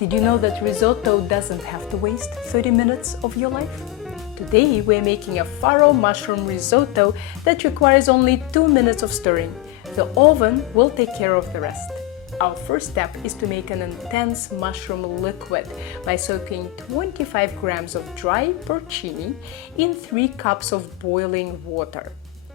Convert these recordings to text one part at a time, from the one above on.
Did you know that risotto doesn't have to waste 30 minutes of your life? Today we're making a farro mushroom risotto that requires only 2 minutes of stirring. The oven will take care of the rest. Our first step is to make an intense mushroom liquid by soaking 25 grams of dry porcini in 3 cups of boiling water.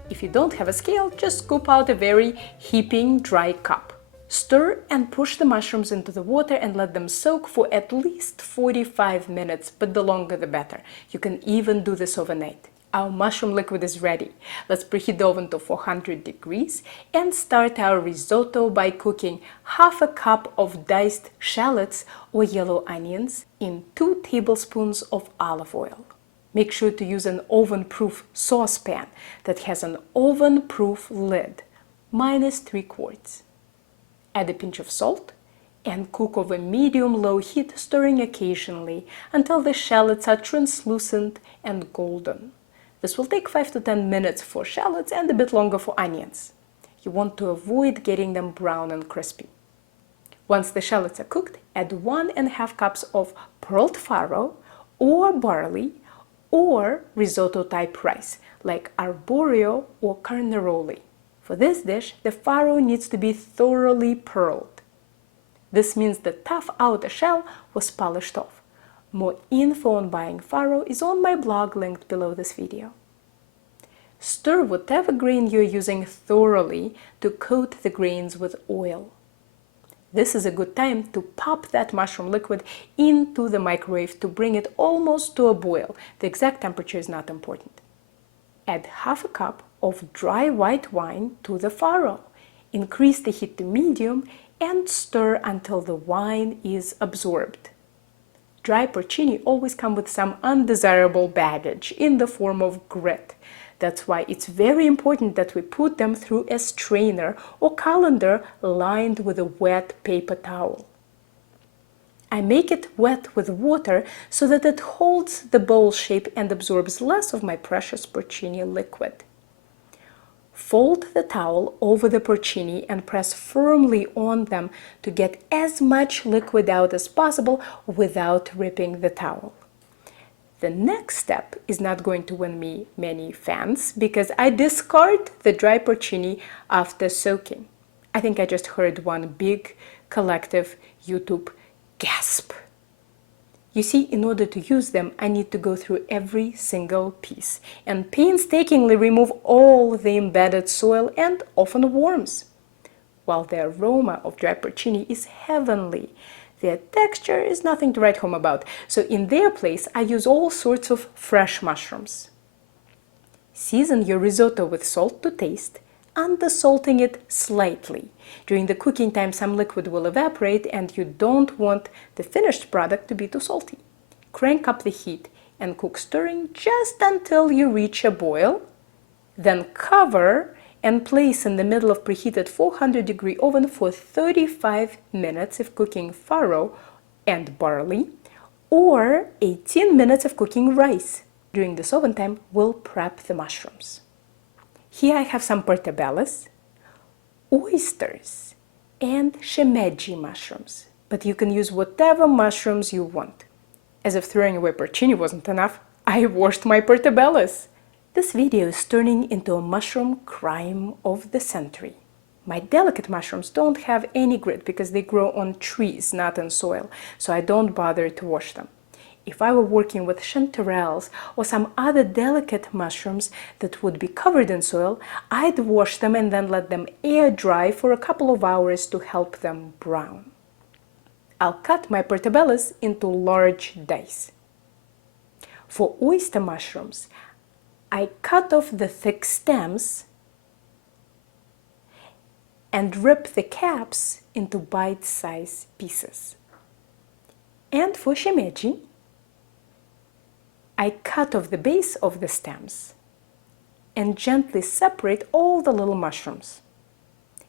If you don't have a scale, just scoop out a very heaping dry cup. Stir and push the mushrooms into the water and let them soak for at least 45 minutes, but the longer the better. You can even do this overnight. Our mushroom liquid is ready. Let's preheat the oven to 400 degrees and start our risotto by cooking half a cup of diced shallots or yellow onions in 2 tablespoons of olive oil. Make sure to use an oven-proof saucepan that has an oven-proof lid, -3 quarts. Add a pinch of salt and cook over medium-low heat, stirring occasionally until the shallots are translucent and golden. This will take 5 to 10 minutes for shallots and a bit longer for onions. You want to avoid getting them brown and crispy. Once the shallots are cooked, add 1½ cups of pearled farro or barley or risotto-type rice like arborio or carnaroli. For this dish, the farro needs to be thoroughly pearled. This means the tough outer shell was polished off. More info on buying farro is on my blog linked below this video. Stir whatever grain you're using thoroughly to coat the grains with oil. This is a good time to pop that mushroom liquid into the microwave to bring it almost to a boil. The exact temperature is not important. Add half a cup of dry white wine to the farro. Increase the heat to medium and stir until the wine is absorbed. Dry porcini always come with some undesirable baggage in the form of grit. That's why it's very important that we put them through a strainer or colander lined with a wet paper towel. I make it wet with water so that it holds the bowl shape and absorbs less of my precious porcini liquid. Fold the towel over the porcini and press firmly on them to get as much liquid out as possible without ripping the towel. The next step is not going to win me many fans because I discard the dry porcini after soaking. I think I just heard one big collective YouTube gasp. You see, in order to use them, I need to go through every single piece and painstakingly remove all the embedded soil and often worms. While the aroma of dry porcini is heavenly, their texture is nothing to write home about, so in their place I use all sorts of fresh mushrooms. Season your risotto with salt to taste, undersalting it slightly. During the cooking time, some liquid will evaporate and you don't want the finished product to be too salty. Crank up the heat and cook stirring just until you reach a boil. Then cover and place in the middle of preheated 400-degree oven for 35 minutes if cooking farro and barley, or 18 minutes if cooking rice. During this oven time, we'll prep the mushrooms. Here I have some portobellos, oysters, and shimeji mushrooms, but you can use whatever mushrooms you want. As if throwing away porcini wasn't enough, I washed my portobellos. This video is turning into a mushroom crime of the century. My delicate mushrooms don't have any grit because they grow on trees, not in soil, so I don't bother to wash them. If I were working with chanterelles or some other delicate mushrooms that would be covered in soil, I'd wash them and then let them air dry for a couple of hours to help them brown. I'll cut my portobellos into large dice. For oyster mushrooms, I cut off the thick stems and rip the caps into bite-sized pieces. And for shimeji, I cut off the base of the stems and gently separate all the little mushrooms.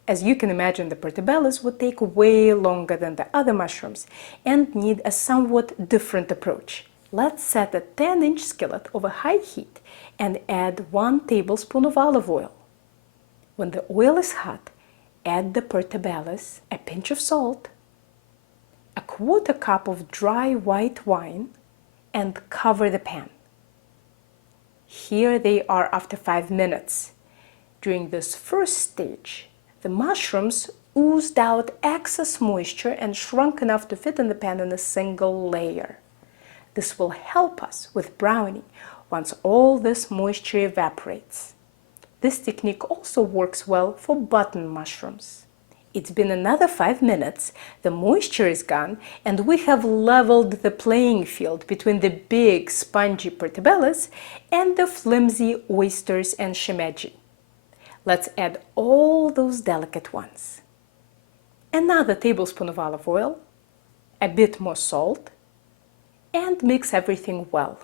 As you can imagine, the portobellos would take way longer than the other mushrooms and need a somewhat different approach. Let's set a 10-inch skillet over high heat and add 1 tablespoon of olive oil. When the oil is hot, add the portobellos, a pinch of salt, a quarter cup of dry white wine, and cover the pan. Here they are after 5 minutes. During this first stage, the mushrooms oozed out excess moisture and shrunk enough to fit in the pan in a single layer. This will help us with browning once all this moisture evaporates. This technique also works well for button mushrooms. It's been another 5 minutes, the moisture is gone, and we have leveled the playing field between the big spongy portobellos and the flimsy oysters and shimeji. Let's add all those delicate ones. Another tablespoon of olive oil, a bit more salt, and mix everything well.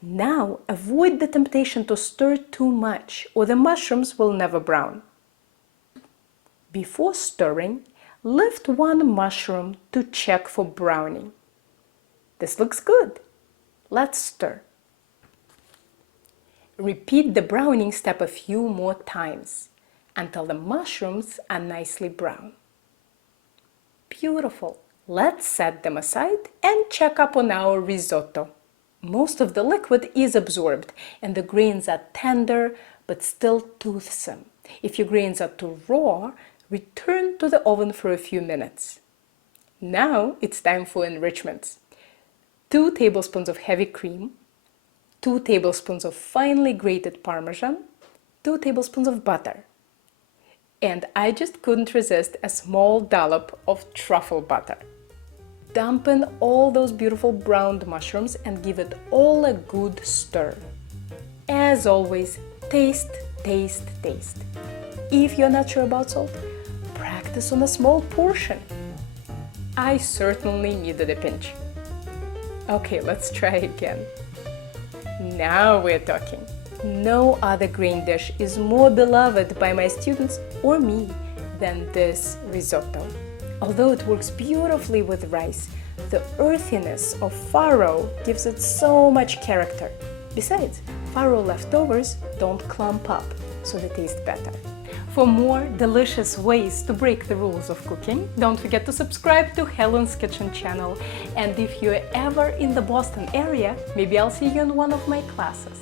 Now avoid the temptation to stir too much or the mushrooms will never brown. Before stirring, lift one mushroom to check for browning. This looks good. Let's stir. Repeat the browning step a few more times until the mushrooms are nicely brown. Beautiful. Let's set them aside and check up on our risotto. Most of the liquid is absorbed and the grains are tender but still toothsome. If your grains are too raw, return to the oven for a few minutes. Now it's time for enrichments. 2 tablespoons of heavy cream, 2 tablespoons of finely grated parmesan, 2 tablespoons of butter. And I just couldn't resist a small dollop of truffle butter. Dump in all those beautiful browned mushrooms and give it all a good stir. As always, taste, taste, taste. If you're not sure about salt, practice on a small portion. I certainly needed a pinch. Okay, let's try again. Now we're talking. No other grain dish is more beloved by my students or me than this risotto. Although it works beautifully with rice, the earthiness of farro gives it so much character. Besides, farro leftovers don't clump up, so they taste better. For more delicious ways to break the rules of cooking, don't forget to subscribe to Helen's Kitchen channel. And if you're ever in the Boston area, maybe I'll see you in one of my classes.